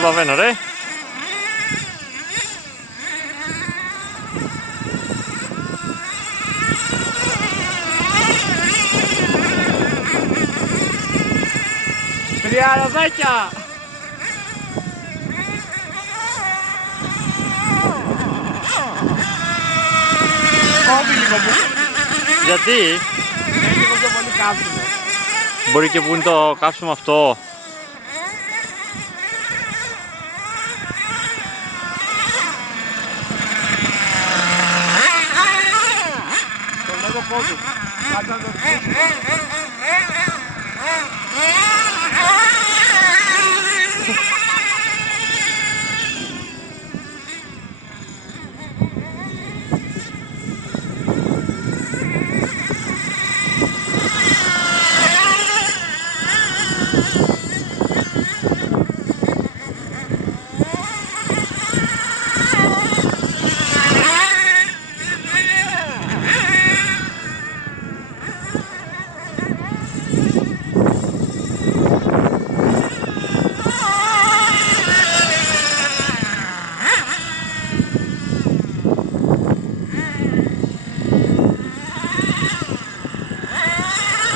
προλαβαίνω ρε. Τριαροδάκια! Κόβει λίγο μου. Γιατί? Έχει λίγο πιο πολύ κάψιμο. Μπορεί και που είναι το κάψιμο αυτό. Το λέγω πόδι. Κάτσε να το